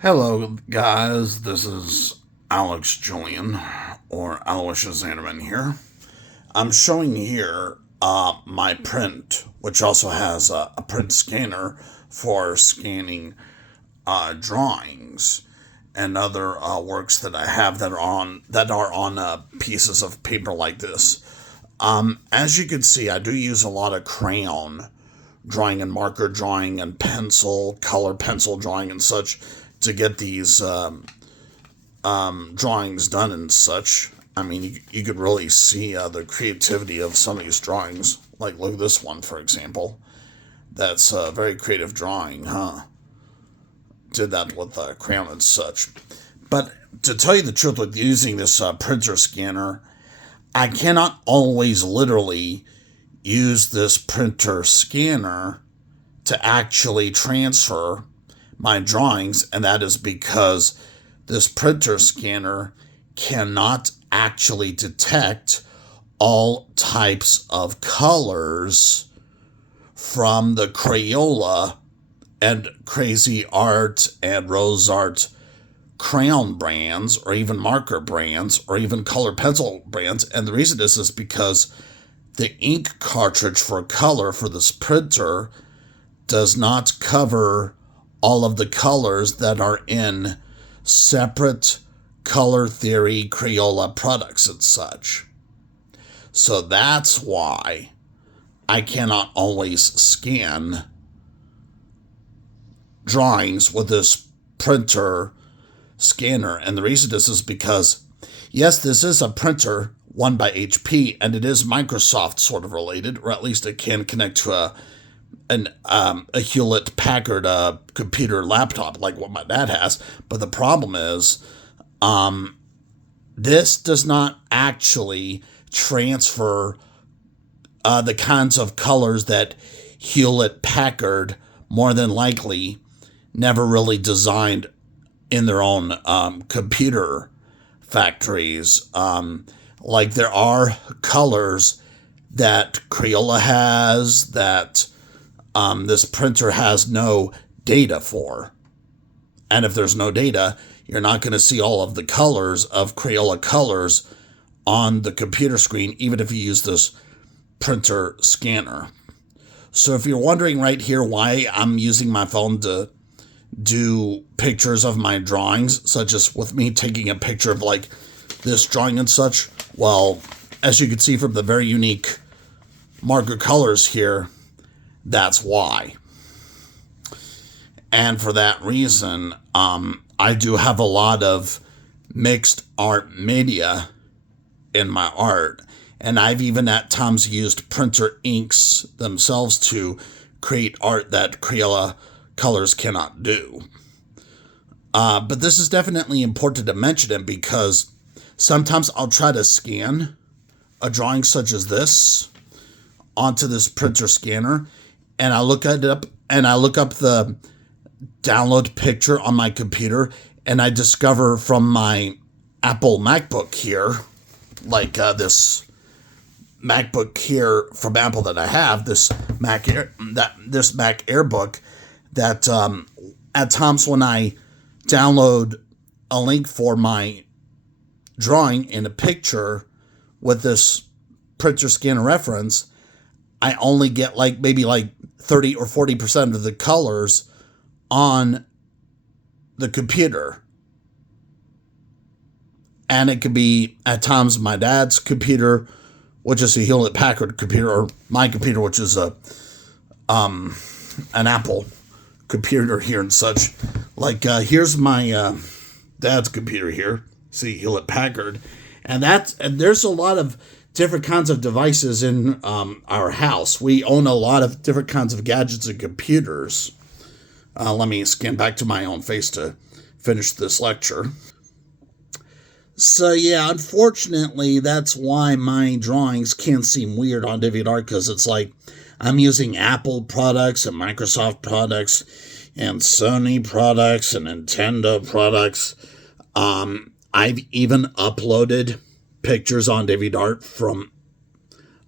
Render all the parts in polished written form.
Hello, guys. This is Alex Julian, or Aloysius Zanderman here. I'm showing here my print, which also has a print scanner for scanning drawings and other works that I have that are on pieces of paper like this. As you can see, I do use a lot of crayon drawing and marker drawing and color pencil drawing and such to get these drawings done and such. I mean, you could really see the creativity of some of these drawings. Like, look at this one, for example. That's a very creative drawing, huh? Did that with crayon and such. But to tell you the truth, with using this printer scanner, I cannot always literally use this printer scanner to actually transfer my drawings, and that is because this printer scanner cannot actually detect all types of colors from the Crayola and Crazy Art and Rose Art crayon brands, or even marker brands, or even color pencil brands. And the reason is because the ink cartridge for color for this printer does not cover all of the colors that are in separate color theory Crayola products and such. So that's why I cannot always scan drawings with this printer scanner. And the reason is because, yes, this is a printer one by HP, and it is Microsoft sort of related, or at least it can connect to a Hewlett Packard computer laptop like what my dad has. But the problem is, this does not actually transfer the kinds of colors that Hewlett Packard more than likely never really designed in their own computer factories. Like, there are colors that Crayola has that this printer has no data for. And if there's no data, you're not going to see all of the colors of Crayola colors on the computer screen, even if you use this printer scanner. So if you're wondering right here why I'm using my phone to do pictures of my drawings, such as with me taking a picture of like this drawing and such, well, as you can see from the very unique marker colors here, that's why. And for that reason, I do have a lot of mixed art media in my art. And I've even at times used printer inks themselves to create art that Crayola colors cannot do. But this is definitely important to mention it because sometimes I'll try to scan a drawing such as this onto this printer scanner, and I look it up, and I look up the download picture on my computer, and I discover from my Apple MacBook here, like this MacBook here from Apple that I have, this Mac Airbook, that at times when I download a link for my drawing in a picture with this printer scanner reference, I only get maybe 30 or 40% of the colors on the computer. And it could be at times my dad's computer, which is a Hewlett Packard computer, or my computer, which is an Apple computer here and such. Here's my dad's computer here. See, Hewlett Packard. And there's a lot of different kinds of devices in our house. We own a lot of different kinds of gadgets and computers. Let me scan back to my own face to finish this lecture. So yeah, unfortunately, that's why my drawings can seem weird on DeviantArt, because it's like I'm using Apple products and Microsoft products and Sony products and Nintendo products. I've even uploaded pictures on DeviantArt from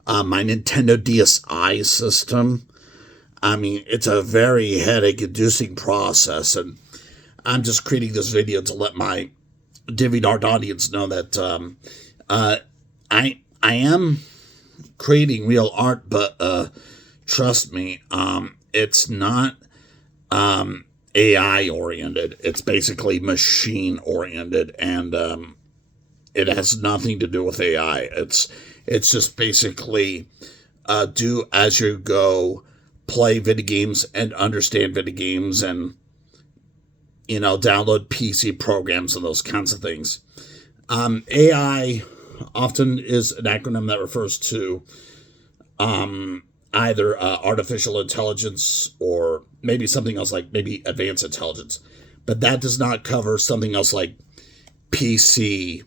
my Nintendo DSi system. I mean, it's a very headache-inducing process, and I'm just creating this video to let my DeviantArt audience know that I am creating real art, but trust me, it's not AI oriented. It's basically machine oriented, and it has nothing to do with AI. It's just basically do as you go, play video games and understand video games, and download PC programs and those kinds of things. AI often is an acronym that refers to either artificial intelligence or maybe something else like maybe advanced intelligence. But that does not cover something else like PC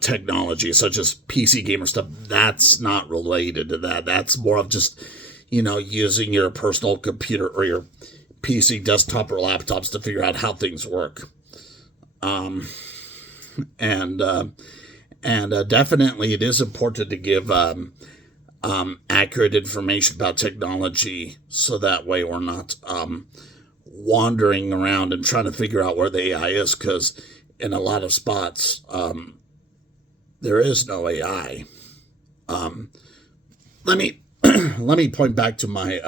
technology, such as PC gamer stuff. That's not related to that. That's more of just, using your personal computer or your PC desktop or laptops to figure out how things work. And definitely it is important to give accurate information about technology, so that way we're not wandering around and trying to figure out where the AI is, because in a lot of spots there is no AI. Let me point back to my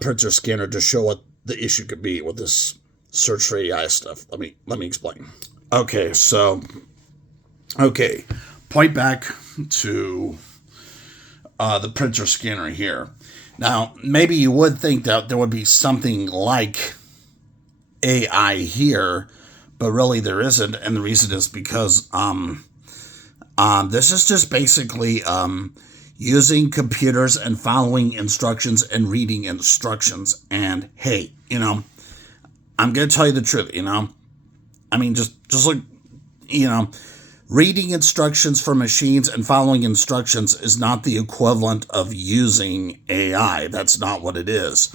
printer scanner to show what the issue could be with this search for AI stuff. Let me explain. Okay, point back to the printer scanner here. Now, maybe you would think that there would be something like AI here, but really there isn't, and the reason is because this is just basically using computers and following instructions and reading instructions. And hey, I'm gonna tell you the truth. I mean, just like, reading instructions for machines and following instructions is not the equivalent of using AI. That's not what it is.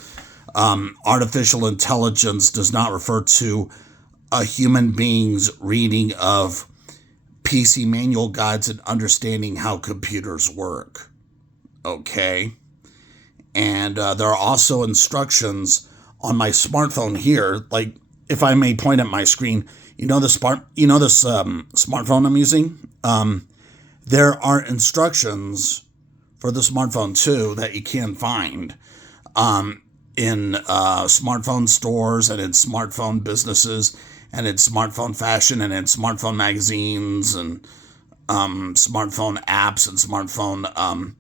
Artificial intelligence does not refer to a human being's reading of PC manual guides and understanding how computers work. Okay? And there are also instructions on my smartphone here. Like, if I may point at my screen, this smartphone I'm using? There are instructions for the smartphone too that you can find in smartphone stores and in smartphone businesses and in smartphone fashion and in smartphone magazines and smartphone apps and smartphone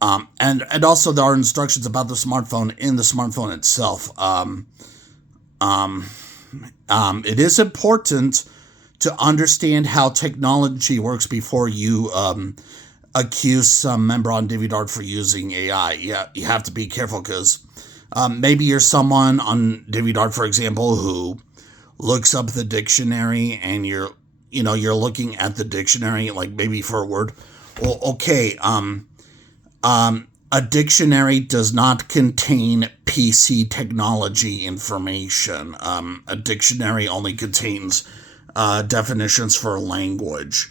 and also there are instructions about the smartphone in the smartphone itself. It is important to understand how technology works before you accuse some member on DeviantArt for using AI. Yeah, you have to be careful, because maybe you're someone on DeviantArt, for example, who looks up the dictionary, and you're looking at the dictionary, like maybe for a word. Well, okay, a dictionary does not contain PC technology information. A dictionary only contains definitions for language,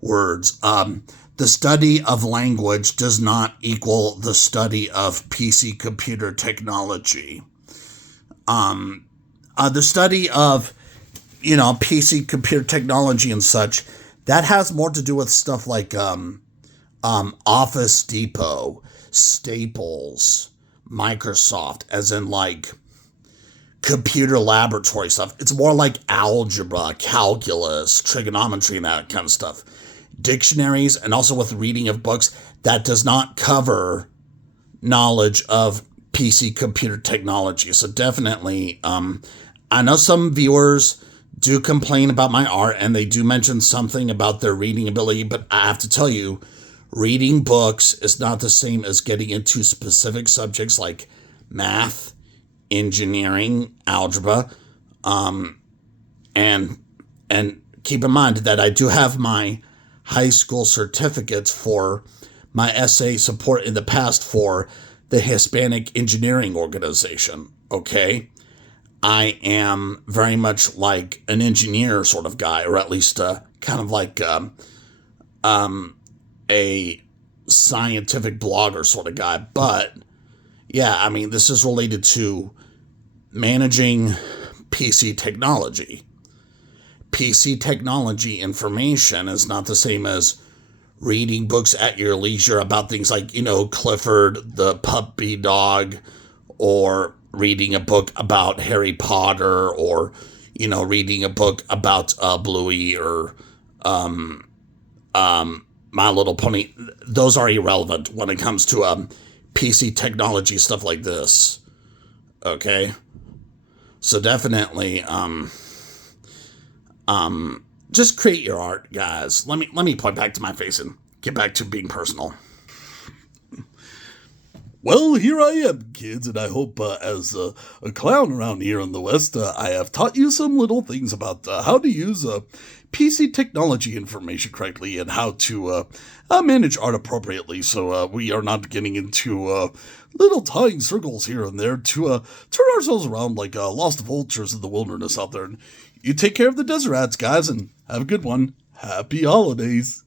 words. The study of language does not equal the study of PC computer technology. The study of, PC computer technology and such, that has more to do with stuff like Office Depot, Staples, Microsoft, as in like computer laboratory stuff. It's more like algebra, calculus, trigonometry, and that kind of stuff. Dictionaries, and also with reading of books, that does not cover knowledge of PC computer technology. So definitely, I know some viewers do complain about my art, and they do mention something about their reading ability, but I have to tell you, reading books is not the same as getting into specific subjects like math, engineering, algebra, and keep in mind that I do have my high school certificates for my essay support in the past for the Hispanic Engineering Organization, okay? I am very much like an engineer sort of guy, or at least kind of like a scientific blogger sort of guy, but Yeah, I mean, this is related to managing PC technology. PC technology information is not the same as reading books at your leisure about things like, Clifford the puppy dog, or reading a book about Harry Potter, or, reading a book about Bluey, or My Little Pony. Those are irrelevant when it comes to PC technology stuff like this. Okay? So definitely, just create your art, guys. Let me point back to my face and get back to being personal. Well, here I am, kids, and I hope as a clown around here in the West, I have taught you some little things about how to use PC technology information correctly and how to manage art appropriately, so we are not getting into little tying circles here and there to turn ourselves around like lost vultures in the wilderness out there. And you take care of the desert rats, guys, and have a good one. Happy holidays.